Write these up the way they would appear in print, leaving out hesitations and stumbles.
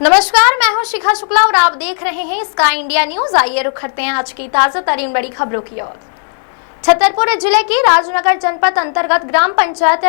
नमस्कार, मैं हूं शिखा शुक्ला और आप देख रहे हैं स्काई इंडिया न्यूज। आइए रुख करते हैं आज की ताजा तरीन बड़ी खबरों की ओर। छतरपुर जिले की राजनगर जनपद अंतर्गत ग्राम पंचायत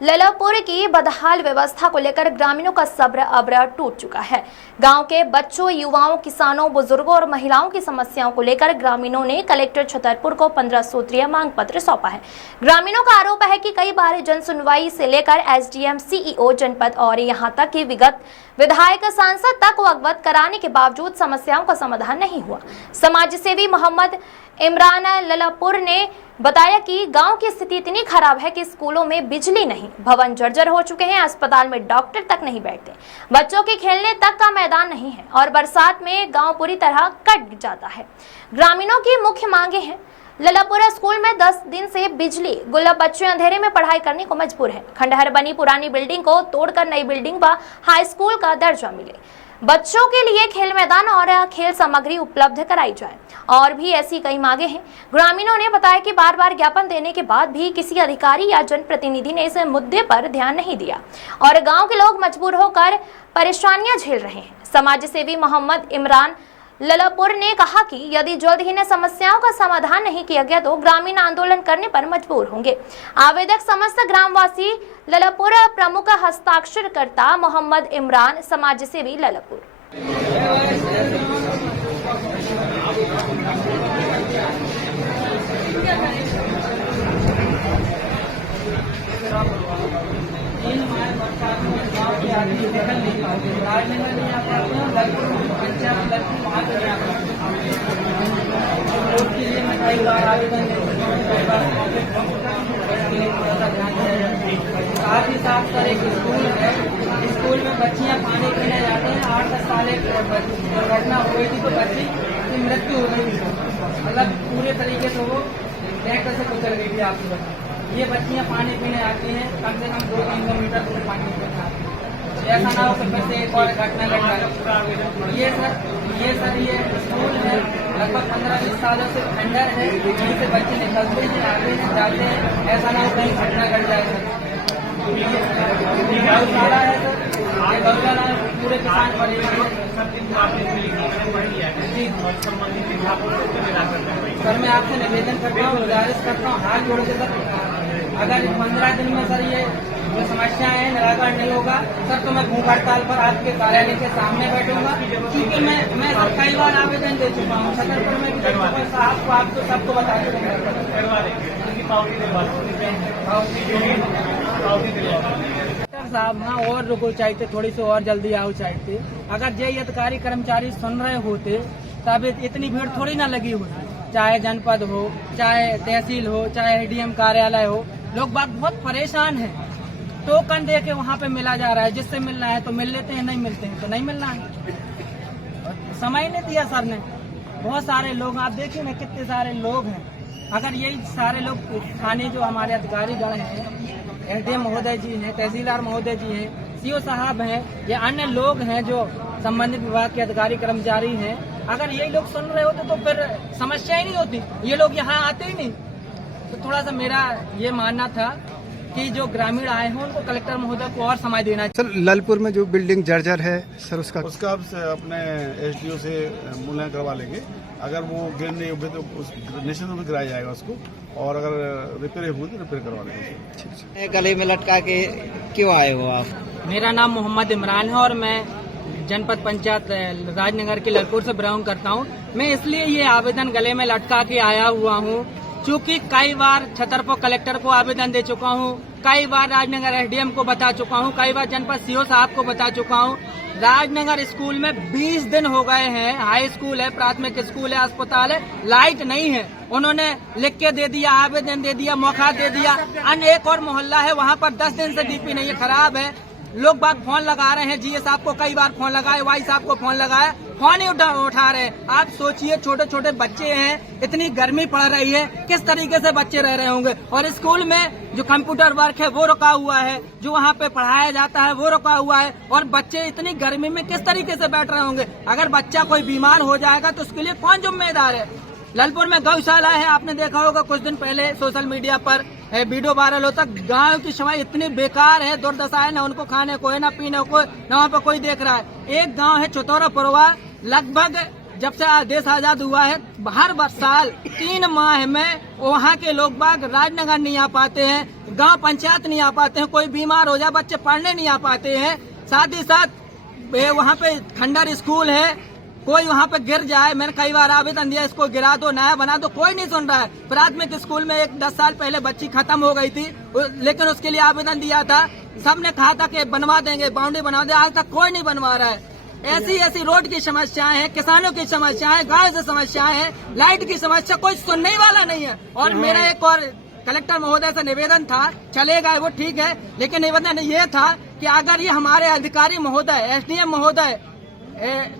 ललपुर की बदहाल व्यवस्था को लेकर ग्रामीणों का सब्र अब टूट चुका है। गांव के बच्चों, युवाओं, किसानों, बुजुर्गों और महिलाओं की समस्याओं को लेकर ग्रामीणों ने कलेक्टर छतरपुर को 15 सूत्रीय मांग पत्र सौंपा है। ग्रामीणों का आरोप है कि कई बार जन सुनवाई से लेकर एसडीएम, सीईओ जनपद और यहां तक कि विगत विधायक, सांसद तक को अवगत कराने के बावजूद समस्याओं का समाधान नहीं हुआ। समाज सेवी मोहम्मद इमरान ललपुर ने बताया कि गांव की स्थिति इतनी खराब है कि स्कूलों में बिजली नहीं, भवन जर्जर हो चुके हैं, अस्पताल में डॉक्टर तक नहीं बैठते, बच्चों के खेलने तक का मैदान नहीं है और बरसात में गांव पूरी तरह कट जाता है। ग्रामीणों की मुख्य मांगे हैं। ललपुरा स्कूल में 10 दिन से बिजली गुल, बच्चे अंधेरे में पढ़ाई करने को मजबूर है। खंडहर बनी पुरानी बिल्डिंग को तोड़कर नई बिल्डिंग व हाई स्कूल का दर्जा मिले, बच्चों के लिए खेल मैदान और खेल सामग्री उपलब्ध कराई जाए और भी ऐसी कई मांगे हैं। ग्रामीणों ने बताया कि बार बार ज्ञापन देने के बाद भी किसी अधिकारी या जनप्रतिनिधि ने इस मुद्दे पर ध्यान नहीं दिया और गांव के लोग मजबूर होकर परेशानियां झेल रहे हैं। समाज सेवी मोहम्मद इमरान ललपुर ने कहा कि यदि जल्द ही इन समस्याओं का समाधान नहीं किया गया तो ग्रामीण आंदोलन करने पर मजबूर होंगे। आवेदक समस्त ग्रामवासी ललपुर, प्रमुख हस्ताक्षरकर्ता मोहम्मद इमरान, समाज सेवी ललपुर। साथ ही साथ सर एक स्कूल है, स्कूल में बच्चियां पानी पीने जाते हैं। 8-10 साल एक दुर्घटना हो गई थी तो बच्ची की मृत्यु हो गई थी, मतलब पूरे तरीके से वो ट्रैक्टर से गुजर गई थी। आपकी बच्ची, ये बच्चियां पानी पीने आती हैं, कम से कम 2-3 किलोमीटर दूर पानी पीने आती हैं। ऐसा ना हो कि फिर से एक और घटना लग जाए। ये स्कूल है, लगभग 15-20 सालों से खंडर है, जिससे से बच्चे निकलते हैं, आते हैं, जाते हैं। ऐसा ना हो कहीं घटना घट जाए सर। गौशाला है सर, ये गौशाला पूरे किसान सर, मैं आपसे निवेदन करता हूँ, गुजारिश करता हूँ, हाथ जोड़ के सर, अगर 15 दिन में सर ये जो समस्याएं हैं निराकरण नहीं होगा सर तो मैं भूख हड़ताल पर आपके कार्यालय के सामने बैठूंगा। क्योंकि मैं सर कई बार आवेदन दे चुका हूँ छतरपुर में, साहब को आपको सबको बता साहब हाँ, और रुको चाहिए, थोड़ी सी और जल्दी आओ चाहिए। अगर जे अधिकारी कर्मचारी सुन रहे होते तब इतनी भीड़ थोड़ी ना लगी होती, चाहे जनपद हो, चाहे तहसील हो, चाहे एडीएम कार्यालय हो। लोग बात बहुत परेशान हैं। टोकन दे के वहाँ पे मिला जा रहा है, जिससे मिलना है तो मिल लेते हैं, नहीं मिलते हैं तो नहीं मिलना है। समय नहीं दिया सर ने। बहुत सारे लोग, आप देखिए ना कितने सारे लोग हैं। अगर यही सारे लोग थाने जो हमारे अधिकारी गण हैं, एसडीएम महोदय जी हैं, तहसीलदार महोदय जी हैं, सीओ साहब हैं, या अन्य लोग हैं जो संबंधित विभाग के अधिकारी कर्मचारी हैं, अगर यही लोग सुन रहे होते तो फिर समस्या ही नहीं होती, ये लोग यहाँ आते ही नहीं। तो थोड़ा सा मेरा ये मानना था कि जो ग्रामीण आए हैं उनको कलेक्टर महोदय को और समय देना चाहिए। सर, ललपुर में जो बिल्डिंग जर्जर है सर, उसका अब अपने एसडीओ से मूल्यांकन करवा लेंगे। अगर वो गिर नहीं होगी तो उस निश्चित रूप से गिराया जाएगा उसको, और अगर रिपेयर होगी तो रिपेयर करवा लेंगे। गले में लटका के क्यों आए हो आप? मेरा नाम मोहम्मद इमरान है और मैं जनपद पंचायत राजनगर के ललपुर से बिलोंग करता हूँ। मैं इसलिए ये आवेदन गले में लटका के आया हुआ हूँ क्योंकि कई बार छतरपुर कलेक्टर को आवेदन दे चुका हूँ, कई बार राजनगर एसडीएम को बता चुका हूँ, कई बार जनपद सीओ साहब को बता चुका हूँ। राजनगर स्कूल में 20 दिन हो गए हैं, हाई स्कूल है, प्राथमिक स्कूल है, अस्पताल है, लाइट नहीं है। उन्होंने लिख के दे दिया, आवेदन दे दिया, मौका दे दिया। अन्य एक और मोहल्ला है, वहाँ पर 10 दिन से डीपी नहीं है, खराब है। लोग बात फोन लगा रहे हैं, जीए साहब को कई बार फोन लगाए, वाई साहब को फोन लगाया, फोन ही उठा रहे। आप सोचिए, छोटे छोटे बच्चे हैं, इतनी गर्मी पड़ रही है, किस तरीके से बच्चे रह रहे होंगे। और स्कूल में जो कंप्यूटर वर्क है वो रुका हुआ है, जो वहाँ पे पढ़ाया जाता है वो रुका हुआ है, और बच्चे इतनी गर्मी में किस तरीके से बैठ रहे होंगे। अगर बच्चा कोई बीमार हो जाएगा तो उसके लिए कौन जिम्मेदार है। ललपुर में गौशाला है, आपने देखा होगा कुछ दिन पहले सोशल मीडिया पर वीडियो वायरल होता। गांव की समाज इतनी बेकार है, दुर्दशा है, न उनको खाने को है, न पीने को, न वहाँ पर कोई देख रहा है। एक गांव है चौतौरा परवा, लगभग जब से देश आजाद हुआ है हर साल 3 माह में वहाँ के लोग बाग राजनगर नहीं आ पाते हैं, गांव पंचायत नहीं आ पाते हैं, कोई बीमार हो जाए बच्चे पढ़ने नहीं आ पाते हैं। साथ ही साथ वहाँ पे खंडर स्कूल है, कोई वहाँ पे गिर जाए, मैंने कई बार आवेदन दिया इसको गिरा दो, नया बना दो, कोई नहीं सुन रहा है। प्राथमिक स्कूल में 10 साल पहले बच्ची खत्म हो गई थी, लेकिन उसके लिए आवेदन दिया था, सबने कहा था कि बनवा देंगे, बाउंड्री बनवा दे, आज तक कोई नहीं बनवा रहा है। ऐसी रोड की समस्याएं हैं, किसानों की समस्याएं, गाँव से समस्याएं हैं, लाइट की समस्या, कोई सुनने वाला नहीं है। और मेरा एक और कलेक्टर महोदय से निवेदन था, चलेगा वो ठीक है, लेकिन निवेदन ये था कि अगर ये हमारे अधिकारी महोदय, एसडीएम महोदय,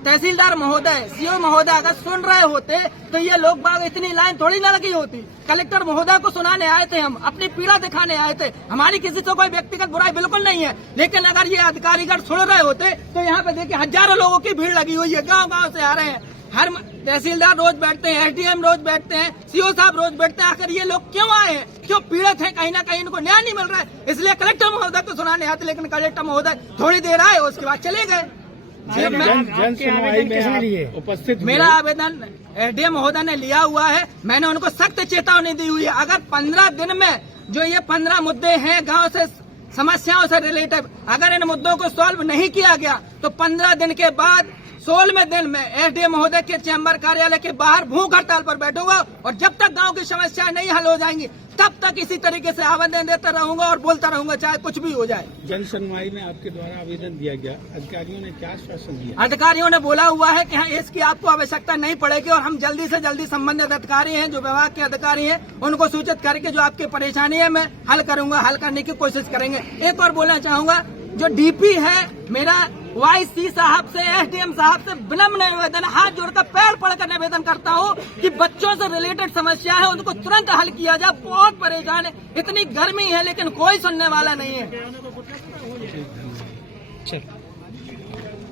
तहसीलदार महोदय, सीओ महोदय अगर सुन रहे होते तो ये लोग बाग इतनी लाइन थोड़ी न लगी होती। कलेक्टर महोदय को सुनाने आए थे, हम अपनी पीड़ा दिखाने आए थे, हमारी किसी से कोई व्यक्तिगत बुराई बिल्कुल नहीं है, लेकिन अगर ये अधिकारीगण सुन रहे होते तो यहाँ पे देखिए हजारों लोगों की भीड़ लगी हुई है, गाँव से आ रहे हैं। हर तहसीलदार रोज बैठते हैं, एसडीएम रोज बैठते हैं, सीओ साहब रोज बैठते हैं। आखिर ये लोग क्यों आए हैं, क्यों पीड़ित हैं, कहीं ना कहीं इनको न्याय नहीं मिल रहा है, इसलिए कलेक्टर महोदय को सुनाने आते, लेकिन कलेक्टर महोदय थोड़ी देर आए, उसके बाद चले गए। जन सुनवाई में उपस्थित मेरा आवेदन एसडीएम महोदय ने लिया हुआ है, मैंने उनको सख्त चेतावनी दी हुई है। अगर 15 दिन में जो ये 15 मुद्दे हैं गांव से समस्याओं से रिलेटेड, अगर इन मुद्दों को सॉल्व नहीं किया गया तो 15 दिन के बाद 16वें दिन में एसडीएम महोदय के चैम्बर कार्यालय के बाहर भूख हड़ताल पर बैठूंगा, और जब तक गांव की समस्याएं नहीं हल हो जाएंगी तब तक इसी तरीके से आवेदन देता रहूंगा और बोलता रहूंगा, चाहे कुछ भी हो जाए। जन सुनवाई में आपके द्वारा आवेदन दिया गया, अधिकारियों ने क्या आश्वासन दिया? अधिकारियों ने बोला हुआ है कि हाँ, इसकी आपको आवश्यकता नहीं पड़ेगी और हम जल्दी से जल्दी संबंधित अधिकारी हैं, जो विभाग के अधिकारी हैं, उनको सूचित करके जो आपकी परेशानी है मैं हल करूंगा, हल करने की कोशिश करेंगे। एक और बोलना चाहूंगा, जो डीपी है मेरा वाईसी साहब से, एसडीएम साहब से विनम्र निवेदन, हाथ जोड़कर पैर पड़कर निवेदन करता हूं कि बच्चों से रिलेटेड समस्या है उनको तुरंत हल किया जाए। बहुत परेशान है, इतनी गर्मी है लेकिन कोई सुनने वाला नहीं है।